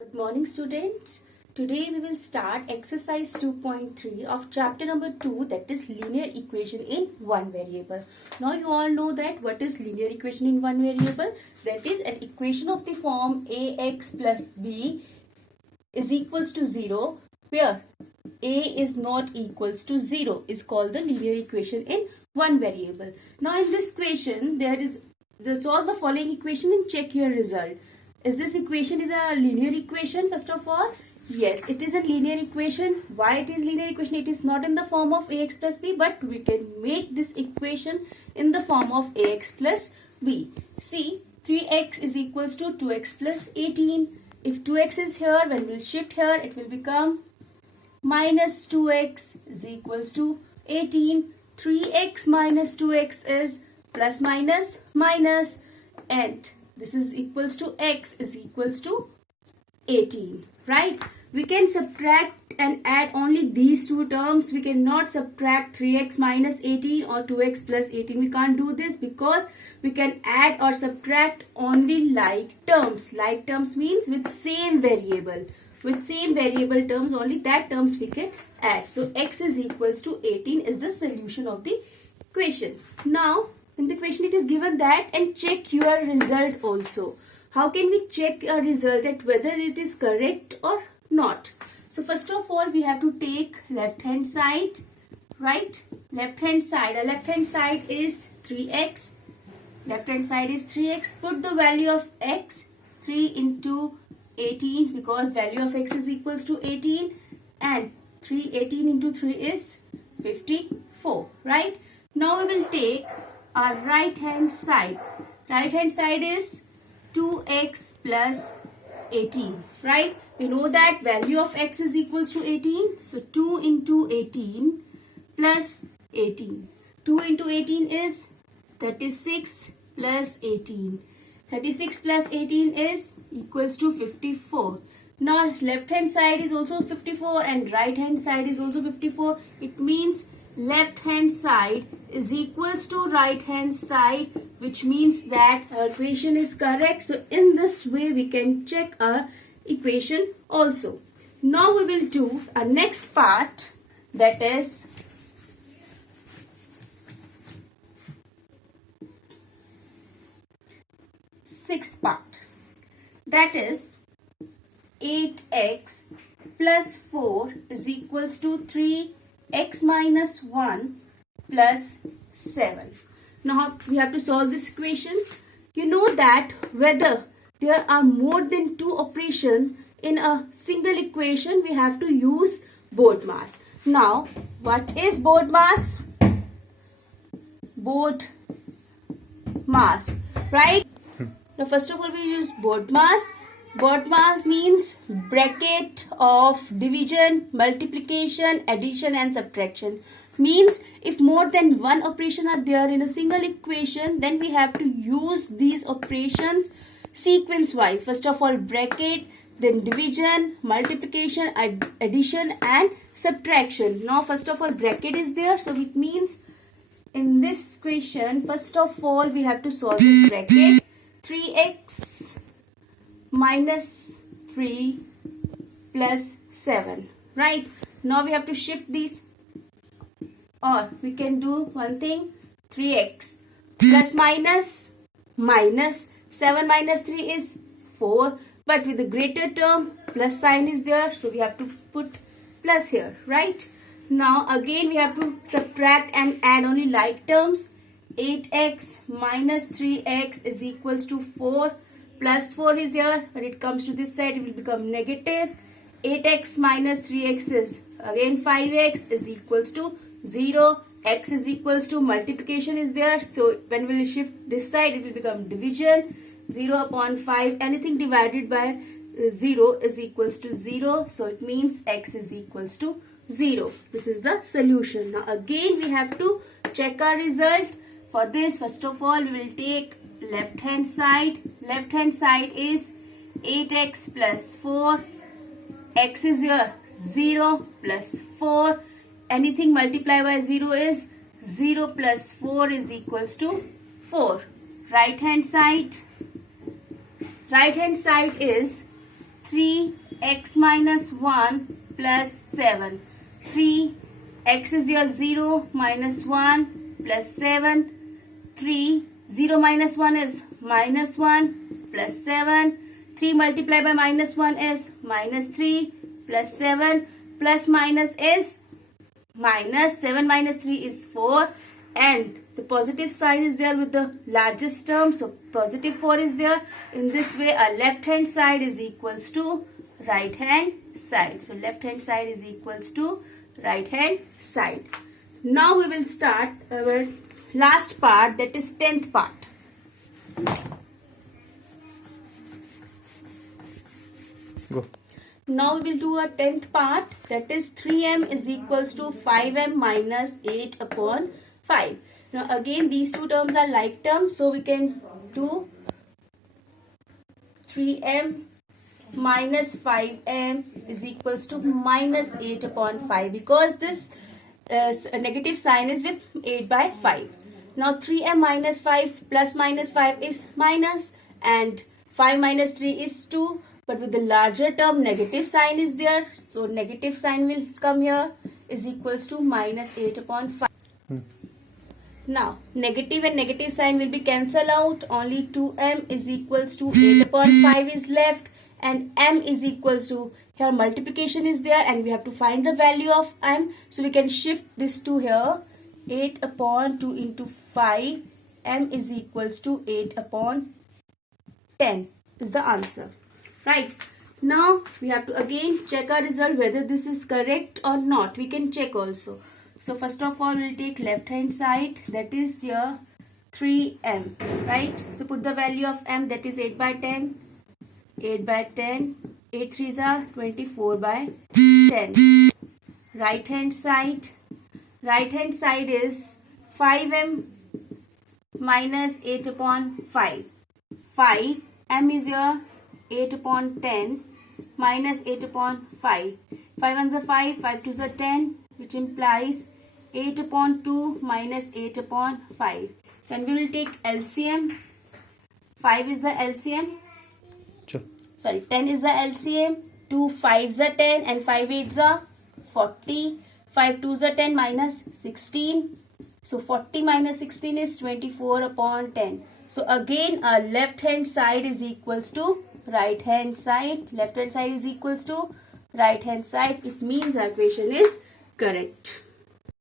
Good morning, students. Today we will start exercise 2.3 of chapter number 2, that is linear equation in one variable. Now you all know that what is linear equation in one variable? That is an equation of the form ax plus b is equals to 0 where a is not equals to 0 is called the linear equation in one variable. Now in this equation solve the following equation and check your result. Is this equation is a linear equation first of all? Yes, it is a linear equation. Why it is linear equation? It is not in the form of ax plus b, but we can make this equation in the form of ax plus b. See, 3x is equals to 2x plus 18. If 2x is here, when we will shift here, it will become minus 2x is equals to 18. 3x minus 2x is plus minus minus, and this is equals to x is equals to 18, right? We can subtract and add only these two terms. We cannot subtract 3x minus 18 or 2x plus 18. We can't do this because we can add or subtract only like terms. Like terms means with same variable. With same variable terms, only that terms we can add. So x is equals to 18 is the solution of the equation. Now, in the question it is given that and check your result also. How can we check a result that whether it is correct or not? So first of all we have to take left hand side, right? Left hand side. Our left hand side is 3x. Left hand side is 3x. Put the value of x 3 into 18 because value of x is equals to 18 and 18 into 3 is 54, right? Now we will take our right hand side. Right hand side is 2x plus 18, right? We know that value of x is equals to 18. So 2 into 18 plus 18. 2 into 18 is 36 plus 18. 36 plus 18 is equals to 54. Now left hand side is also 54 and right hand side is also 54. It means left hand side is equals to right hand side, which means that our equation is correct. So in this way we can check our equation also. Now we will do our next part, that is sixth part, that is 8x plus 4 is equals to 3x minus 1 plus 7. Now we have to solve this equation. You know that whether there are more than two operations in a single equation, we have to use BODMAS. Now what is BODMAS? BODMAS, right? Now first of all we use BODMAS. BODMAS means bracket of division, multiplication, addition and subtraction. Means if more than one operation are there in a single equation, then we have to use these operations sequence wise. First of all bracket, then division, multiplication, addition and subtraction. Now first of all bracket is there, so it means in this equation first of all we have to solve this bracket. 3x minus 3 plus 7, right? Now we have to shift these, or we can do one thing, 3x plus minus minus 7 minus 3 is 4, but with the greater term plus sign is there, so we have to put plus here, right? Now again we have to subtract and add only like terms. 8x minus 3x is equals to 4 plus 4 is here. When it comes to this side it will become negative. 8x minus 3x is again 5x is equals to 0. X is equals to multiplication is there, so when we will shift this side it will become division. 0 upon 5, anything divided by 0 is equals to 0, so it means x is equals to 0. This is the solution. Now again we have to check our result. For this first of all we will take left hand side. Left hand side is 8x plus 4. X is here 0 plus 4. Anything multiplied by 0 is 0 plus 4 is equals to 4. Right hand side is 3x minus 1 plus 7. 3x is your 0 minus 1 plus 7. 3, 0 minus 1 is minus 1 plus 7. 3 multiplied by minus 1 is minus 3 plus 7 plus minus is minus 7 minus 3 is 4, and the positive sign is there with the largest term, so positive 4 is there. In this way our left hand side is equals to right hand side. So left hand side is equals to right hand side. Now we will start our last part, that is 10th part. Go. Now we will do a 10th part, that is 3m is equals to 5m minus 8 upon 5. Now again these two terms are like terms, so we can do 3m minus 5m is equals to minus 8 upon 5, because this negative sign is with 8 by 5. Now 3m minus 5 plus minus 5 is minus, and 5 minus 3 is 2. But with the larger term, negative sign is there. So negative sign will come here, is equals to minus 8 upon 5. Now, negative and negative sign will be cancelled out. Only 2m is equals to 8 upon 5 is left. And m is equals to, here multiplication is there and we have to find the value of m. So we can shift this to here. 8 upon 2 into 5. M is equals to 8 upon 10 is the answer. Right. Now we have to again check our result whether this is correct or not. We can check also. So first of all we'll take left hand side, that is here 3m. Right. So put the value of m, that is 8 by 10. 8 by 10. 8 3s are 24 by 10. Right hand side. Right hand side is 5m minus 8 upon 5. 5. M is here 8 upon 10 minus 8 upon 5. 5 ones are 5, 5 twos are 10, which implies 8 upon 2 minus 8 upon 5. Then we will take LCM. 5 is the LCM. Sure. Sorry, 10 is the LCM. 2 5s are 10 and 5 8s are 40. 5 2s are 10 minus 16. So 40 minus 16 is 24 upon 10. So again our left hand side is equals to right hand side. Left hand side is equals to right hand side. It means our equation is correct.